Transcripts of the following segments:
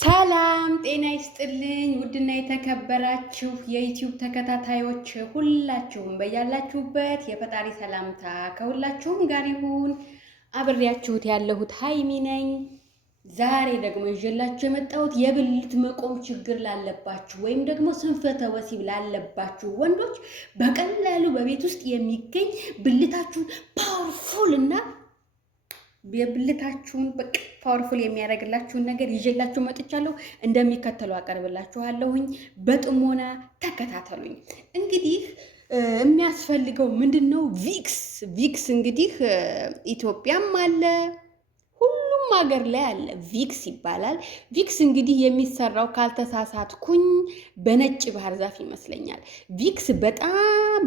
ሰላም ጤና ይስጥልኝ። ውድና የተከበራችሁ የዩቲዩብ ተከታታዮች ሁላችሁም በያላችሁበት የፈጣሪ ሰላምታ ከሁላችሁም ጋር ይሁን። አብሬያችሁት ያለሁት ሀይሚ ነኝ። ዛሬ ደግሞ ይዤላችሁ የመጣሁት የብልት መቆም ችግር ላለባችሁ ወይም ደግሞ ስንፈተ ወሲብ ላለባችሁ ወንዶች በቀላሉ በቤት ውስጥ የሚገኝ ብልታችሁን ፓወርፉል እና የብልታችሁን በቃ ፓወርፉል የሚያደርግላችሁን ነገር ይዤላችሁ መጥቻለሁ። እንደሚከተለው አቀርብላችኋለሁኝ። በጥሞና ተከታተሉኝ። እንግዲህ የሚያስፈልገው ምንድነው? ቪክስ እንግዲህ ኢትዮጵያም አለ፣ ሁሉም ሀገር ላይ አለ። ቪክስ ይባላል። ቪክስ እንግዲህ የሚሰራው ካልተሳሳትኩኝ በነጭ ባህር ዛፍ ይመስለኛል። ቪክስ በጣም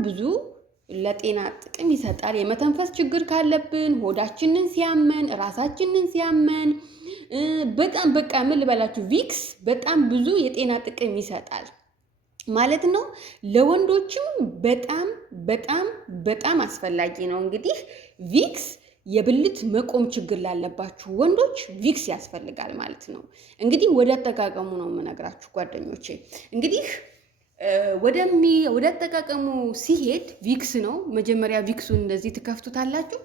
ብዙ ለጤና ጥቅም ይሰጣል። የመተንፈስ ችግር ካለብን፣ ሆዳችንን ሲያመን፣ ራሳችንን ሲያመን በጣም በቃ ምን ልበላችሁ፣ ቪክስ በጣም ብዙ የጤና ጥቅም ይሰጣል ማለት ነው። ለወንዶችም በጣም በጣም በጣም አስፈላጊ ነው። እንግዲህ ቪክስ የብልት መቆም ችግር ላለባችሁ ወንዶች ቪክስ ያስፈልጋል ማለት ነው። እንግዲህ ወደ አጠቃቀሙ ነው የምነግራችሁ ጓደኞቼ። እንግዲህ ወደ አጠቃቀሙ ሲሄድ ቪክስ ነው። መጀመሪያ ቪክሱን እንደዚህ ትከፍቱታላችሁ።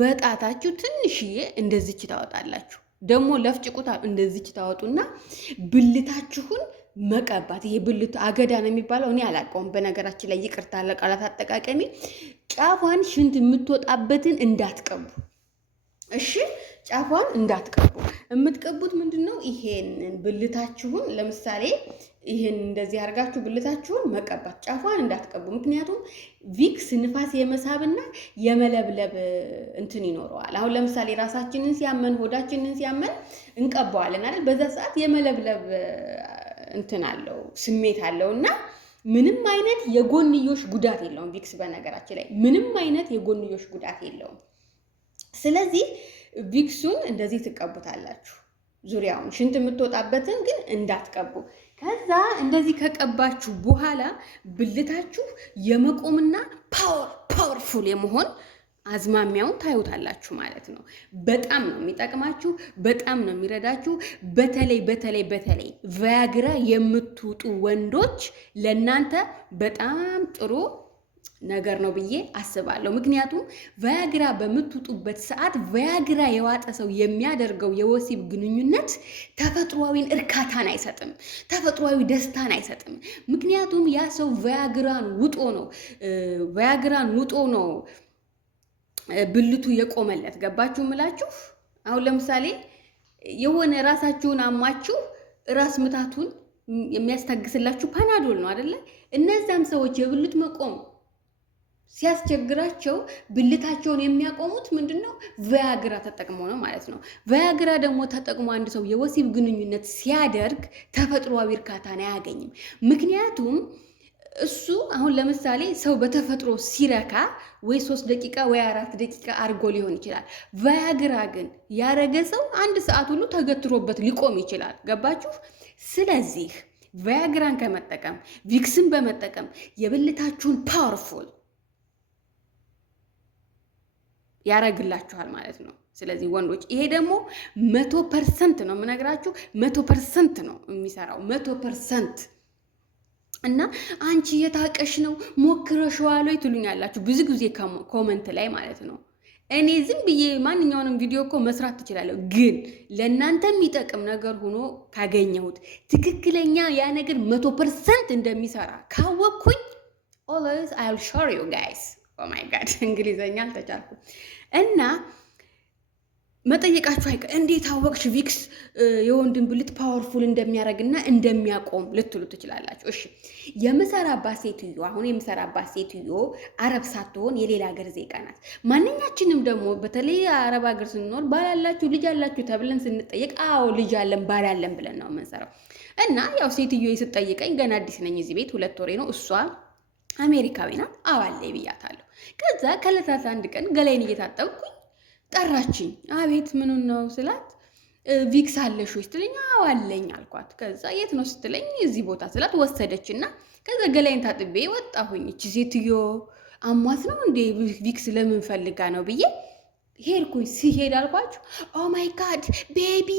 በጣታችሁ ትንሽዬ እንደዚች ታወጣላችሁ። ደግሞ ለፍጭቁታ እንደዚች ታወጡና ብልታችሁን መቀባት። ይሄ ብልት አገዳ ነው የሚባለው፣ እኔ አላውቀውም በነገራችን ላይ ይቅርታ ለቃላት አጠቃቀሚ። ጫፏን ሽንት የምትወጣበትን እንዳትቀቡ እሺ፣ ጫፏን እንዳትቀቡ። የምትቀቡት ምንድነው? ይሄንን ብልታችሁን ለምሳሌ ይሄን እንደዚህ አድርጋችሁ ብልታችሁን መቀባት፣ ጫፏን እንዳትቀቡ። ምክንያቱም ቪክስ ንፋስ የመሳብና የመለብለብ እንትን ይኖረዋል። አሁን ለምሳሌ ራሳችንን ሲያመን፣ ሆዳችንን ሲያመን እንቀባዋለን አይደል? በዛ ሰዓት የመለብለብ እንትን አለው፣ ስሜት አለው እና ምንም አይነት የጎንዮሽ ጉዳት የለውም። ቪክስ በነገራችን ላይ ምንም አይነት የጎንዮሽ ጉዳት የለውም። ስለዚህ ቪክሱን እንደዚህ ትቀቡታላችሁ። ዙሪያውን ሽንት የምትወጣበትን ግን እንዳትቀቡ። ከዛ እንደዚህ ከቀባችሁ በኋላ ብልታችሁ የመቆምና ፓወርፉል የመሆን አዝማሚያውን ታዩታላችሁ ማለት ነው። በጣም ነው የሚጠቅማችሁ፣ በጣም ነው የሚረዳችሁ። በተለይ በተለይ በተለይ ቫያግራ የምትውጡ ወንዶች ለእናንተ በጣም ጥሩ ነገር ነው ብዬ አስባለሁ። ምክንያቱም ቫያግራ በምትውጡበት ሰዓት ቫያግራ የዋጠ ሰው የሚያደርገው የወሲብ ግንኙነት ተፈጥሯዊን እርካታን አይሰጥም፣ ተፈጥሯዊ ደስታን አይሰጥም። ምክንያቱም ያ ሰው ቫያግራን ውጦ ነው ብልቱ የቆመለት። ገባችሁ ምላችሁ? አሁን ለምሳሌ የሆነ ራሳችሁን አሟችሁ ራስ ምታቱን የሚያስታግስላችሁ ፓናዶል ነው አይደለ? እነዛም ሰዎች የብልት መቆም ሲያስቸግራቸው ብልታቸውን የሚያቆሙት ምንድነው? ቫያግራ ተጠቅሞ ነው ማለት ነው። ቫያግራ ደግሞ ተጠቅሞ አንድ ሰው የወሲብ ግንኙነት ሲያደርግ ተፈጥሯዊ እርካታን አያገኝም። ምክንያቱም እሱ አሁን ለምሳሌ ሰው በተፈጥሮ ሲረካ ወይ 3 ደቂቃ ወይ 4 ደቂቃ አድርጎ ሊሆን ይችላል። ቫያግራ ግን ያረገ ሰው 1 ሰዓት ሁሉ ተገትሮበት ሊቆም ይችላል። ገባችሁ? ስለዚህ ቫያግራን ከመጠቀም ቪክስን በመጠቀም የብልታችሁን ፓወርፉል ያረግላችኋል ማለት ነው። ስለዚህ ወንዶች ይሄ ደግሞ 100% ነው የምነግራችሁ፣ 100% ነው የሚሰራው 100%። እና አንቺ የታቀሽ ነው ሞክረሽዋል ወይ ትሉኛላችሁ ብዙ ጊዜ ኮመንት ላይ ማለት ነው። እኔ ዝም ብዬ ማንኛውንም ቪዲዮ እኮ መስራት ትችላለሁ፣ ግን ለእናንተ የሚጠቅም ነገር ሆኖ ካገኘሁት ትክክለኛ ያ ነገር 100% እንደሚሰራ ካወቅኩኝ always I'll show you guys። ኦ ማይ ጋድ እንግሊዘኛ አልተቻልኩም። እና መጠየቃችሁ አይቀር እንዴት አወቅሽ ቪክስ የወንድን ብልት ፓወርፉል እንደሚያደርግና እንደሚያቆም ልትሉ ትችላላችሁ። እሺ የምሰራባት ሴትዮ አረብ ሳትሆን የሌላ ሀገር ዜጋ ናት። ማንኛችንም ደግሞ በተለይ አረብ ሀገር ስንኖር ባላላችሁ ልጅ አላችሁ ተብለን ስንጠየቅ አዎ ልጅ አለን ባላለን ብለን ነው የምንሰራው። እና ያው ሴትዮ ስትጠይቀኝ ገና አዲስ ነኝ እዚህ ቤት 2 ወሬ ነው። እሷ አሜሪካዊ ናት። አዋለ ብያታለሁ። ከዛ ከለታት አንድ ቀን ገላይን እየታጠብኩኝ ጠራችኝ። አቤት ምኑን ነው ስላት ቪክስ አለሽ ወይ ስትለኝ አዎ አለኝ አልኳት። ከዛ የት ነው ስትለኝ እዚህ ቦታ ስላት ወሰደችና ከዛ ገላይን ታጥቤ ወጣሁኝ። እቺ ሴትዮ አሟት ነው እንዴ ቪክስ ለምን ፈልጋ ነው ብዬ ሄድኩኝ። ሲሄድ አልኳችሁ ኦ ማይ ጋድ ቤቢ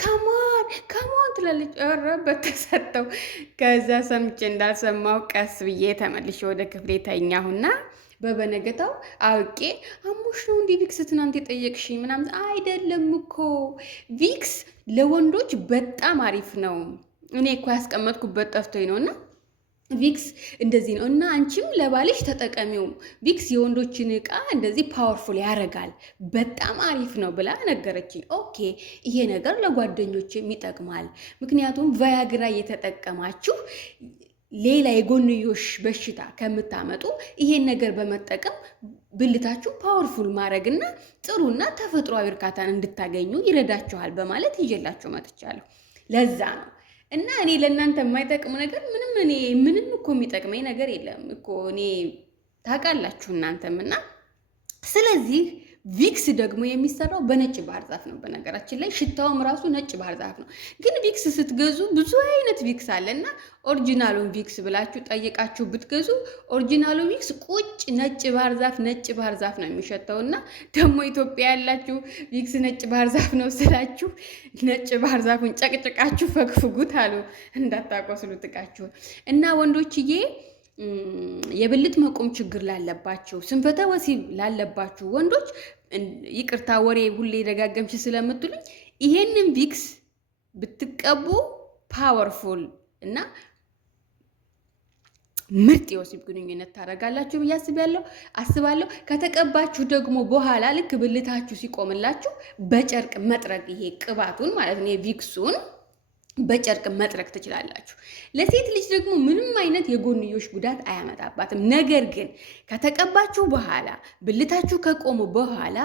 ካሞን ትላለች። ኧረ በተሰጠው። ከዛ ሰምቼ እንዳልሰማው ቀስ ብዬ ተመልሼ ወደ ክፍሌ ተኛሁና በበነገታው አውቄ አሞሽ ነው እንዲህ ቪክስ ትናንት የጠየቅሽኝ ምናምን። አይደለም እኮ ቪክስ ለወንዶች በጣም አሪፍ ነው። እኔ እኮ ያስቀመጥኩበት ጠፍቶኝ ነው እና ቪክስ እንደዚህ ነው እና አንቺም ለባልሽ ተጠቀሚው። ቪክስ የወንዶችን እቃ እንደዚህ ፓወርፉል ያደርጋል፣ በጣም አሪፍ ነው ብላ ነገረችኝ። ኦኬ ይሄ ነገር ለጓደኞችም ይጠቅማል። ምክንያቱም ቫያግራ እየተጠቀማችሁ ሌላ የጎንዮሽ በሽታ ከምታመጡ ይሄን ነገር በመጠቀም ብልታችሁ ፓወርፉል ማድረግና ጥሩና ተፈጥሯዊ እርካታን እንድታገኙ ይረዳችኋል በማለት ይዤላችሁ መጥቻለሁ። ለዛ ነው እና እኔ ለእናንተ የማይጠቅሙ ነገር ምንም እኮ የሚጠቅመኝ ነገር የለም እኮ እኔ ታውቃላችሁ እናንተም። እና ስለዚህ ቪክስ ደግሞ የሚሰራው በነጭ ባህር ዛፍ ነው። በነገራችን ላይ ሽታውም ራሱ ነጭ ባህር ዛፍ ነው። ግን ቪክስ ስትገዙ ብዙ አይነት ቪክስ አለ እና ኦሪጂናሉን ቪክስ ብላችሁ ጠይቃችሁ ብትገዙ ኦሪጂናሉ ቪክስ ቁጭ ነጭ ባህር ዛፍ ነው የሚሸተው። እና ደግሞ ኢትዮጵያ ያላችሁ ቪክስ ነጭ ባህር ዛፍ ነው ስላችሁ ነጭ ባህር ዛፉን ጨቅጭቃችሁ ፈግፍጉት አሉ እንዳታቆስሉ ጥቃችሁን። እና ወንዶችዬ የብልት መቆም ችግር ላለባችሁ፣ ስንፈተ ወሲብ ላለባችሁ ወንዶች ይቅርታ ወሬ ሁሌ ደጋገምሽ ስለምትሉኝ ይሄንን ቪክስ ብትቀቡ ፓወርፉል እና ምርጥ የወሲብ ግንኙነት ታደርጋላችሁ ብዬ አስባለሁ። ከተቀባችሁ ደግሞ በኋላ ልክ ብልታችሁ ሲቆምላችሁ በጨርቅ መጥረግ፣ ይሄ ቅባቱን ማለት ነው የቪክሱን በጨርቅ መጥረግ ትችላላችሁ። ለሴት ልጅ ደግሞ ምንም አይነት የጎንዮሽ ጉዳት አያመጣባትም። ነገር ግን ከተቀባችሁ በኋላ ብልታችሁ ከቆሙ በኋላ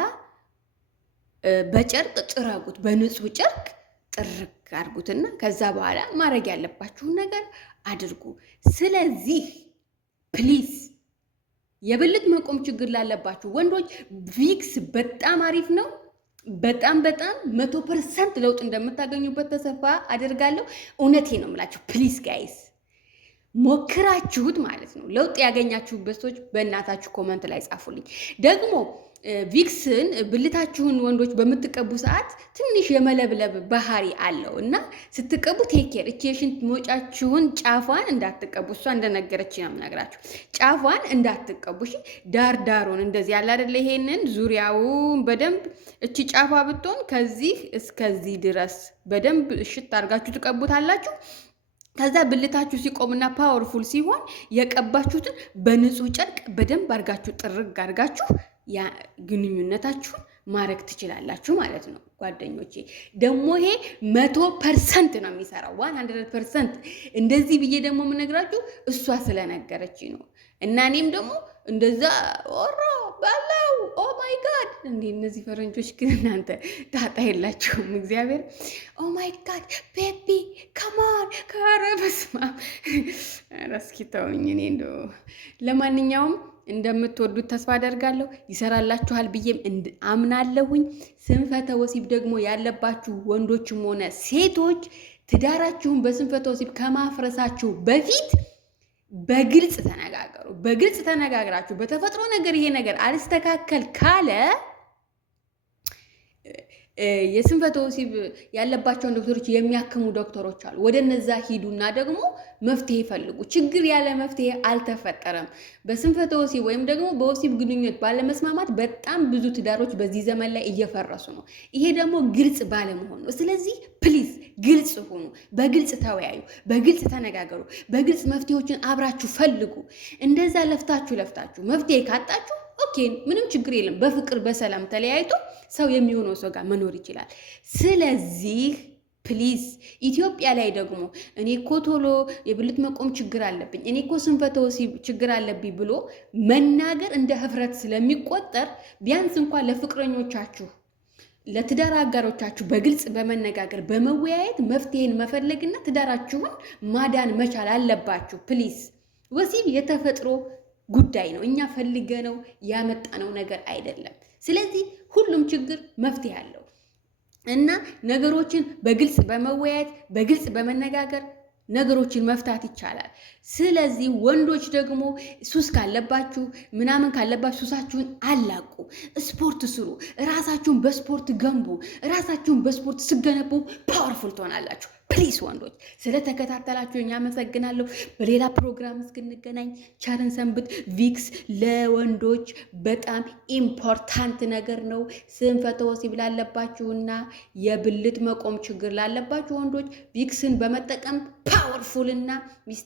በጨርቅ ጥረጉት፣ በንጹህ ጨርቅ ጥርግ አድርጉትና ከዛ በኋላ ማድረግ ያለባችሁን ነገር አድርጉ። ስለዚህ ፕሊዝ የብልት መቆም ችግር ላለባችሁ ወንዶች ቪክስ በጣም አሪፍ ነው። በጣም 100% ለውጥ እንደምታገኙበት ተስፋ አደርጋለሁ። እውነቴ ነው የምላችሁ። ፕሊዝ ጋይስ ሞክራችሁት ማለት ነው ለውጥ ያገኛችሁበት ሰዎች በእናታችሁ ኮመንት ላይ ጻፉልኝ። ደግሞ ቪክስን ብልታችሁን ወንዶች በምትቀቡ ሰዓት ትንሽ የመለብለብ ባህሪ አለው እና ስትቀቡ ቴኬር እቺሽን ሞጫችሁን ጫፏን እንዳትቀቡ። እሷ እንደነገረች ነው የምነግራችሁ። ጫፏን እንዳትቀቡ እሺ። ዳሩን እንደዚህ ያለ አይደለ? ይሄንን ዙሪያውን በደንብ እቺ ጫፏ ብትሆን ከዚህ እስከዚህ ድረስ በደንብ እሽት አድርጋችሁ ትቀቡታላችሁ። ከዛ ብልታችሁ ሲቆምና ፓወርፉል ሲሆን የቀባችሁትን በንጹህ ጨርቅ በደንብ አድርጋችሁ ጥርግ አድርጋችሁ ያ ግንኙነታችሁን ማድረግ ትችላላችሁ ማለት ነው ጓደኞቼ። ደግሞ ይሄ 100% ነው የሚሰራው 100%። እንደዚህ ብዬ ደግሞ የምነግራችሁ እሷ ስለነገረች ነው። እና እኔም ደግሞ እንደዛ ኦሮ ባላው ኦ ማይ ጋድ እንዴ! እነዚህ ፈረንጆች ግን እናንተ ጣጣ የላችሁም። እግዚአብሔር ኦ ማይ ጋድ ቤቢ ካማን ከረበስማ ረስኪተውኝ እኔ እንደው ለማንኛውም እንደምትወዱት ተስፋ አደርጋለሁ። ይሰራላችኋል ብዬም አምናለሁኝ። ስንፈተ ወሲብ ደግሞ ያለባችሁ ወንዶችም ሆነ ሴቶች ትዳራችሁን በስንፈተ ወሲብ ከማፍረሳችሁ በፊት በግልጽ ተነጋገሩ። በግልጽ ተነጋግራችሁ በተፈጥሮ ነገር ይሄ ነገር አልስተካከል ካለ የስንፈተ ወሲብ ያለባቸውን ዶክተሮች የሚያክሙ ዶክተሮች አሉ። ወደ እነዛ ሂዱና ደግሞ መፍትሄ ፈልጉ። ችግር ያለ መፍትሄ አልተፈጠረም። በስንፈተ ወሲብ ወይም ደግሞ በወሲብ ግንኙነት ባለመስማማት በጣም ብዙ ትዳሮች በዚህ ዘመን ላይ እየፈረሱ ነው። ይሄ ደግሞ ግልጽ ባለመሆን ነው። ስለዚህ ፕሊዝ ግልጽ ሁኑ፣ በግልጽ ተወያዩ፣ በግልጽ ተነጋገሩ፣ በግልጽ መፍትሄዎችን አብራችሁ ፈልጉ። እንደዛ ለፍታችሁ መፍትሄ ካጣችሁ ኦኬ ምንም ችግር የለም። በፍቅር በሰላም ተለያይቶ ሰው የሚሆነው ሰው ጋር መኖር ይችላል። ስለዚህ ፕሊዝ ኢትዮጵያ ላይ ደግሞ እኔ እኮ ቶሎ የብልት መቆም ችግር አለብኝ፣ እኔ እኮ ስንፈተ ወሲብ ችግር አለብኝ ብሎ መናገር እንደ ህፍረት ስለሚቆጠር ቢያንስ እንኳን ለፍቅረኞቻችሁ ለትዳር አጋሮቻችሁ በግልጽ በመነጋገር በመወያየት መፍትሄን መፈለግና ትዳራችሁን ማዳን መቻል አለባችሁ። ፕሊዝ ወሲብ የተፈጥሮ ጉዳይ ነው። እኛ ፈልገነው ያመጣነው ነገር አይደለም። ስለዚህ ሁሉም ችግር መፍትሄ አለው እና ነገሮችን በግልጽ በመወያየት በግልጽ በመነጋገር ነገሮችን መፍታት ይቻላል። ስለዚህ ወንዶች ደግሞ ሱስ ካለባችሁ ምናምን ካለባችሁ ሱሳችሁን አላቁ፣ ስፖርት ስሩ፣ ራሳችሁን በስፖርት ገንቡ። ራሳችሁን በስፖርት ስገነቡ ፓወርፉል ትሆናላችሁ። ፕሊስ ወንዶች ስለተከታተላችሁኝ አመሰግናለሁ። በሌላ ፕሮግራም እስክንገናኝ ቸርን ሰንብት። ቪክስ ለወንዶች በጣም ኢምፖርታንት ነገር ነው። ስንፈተ ወሲብ ላለባችሁና የብልት መቆም ችግር ላለባችሁ ወንዶች ቪክስን በመጠቀም ፓወርፉልና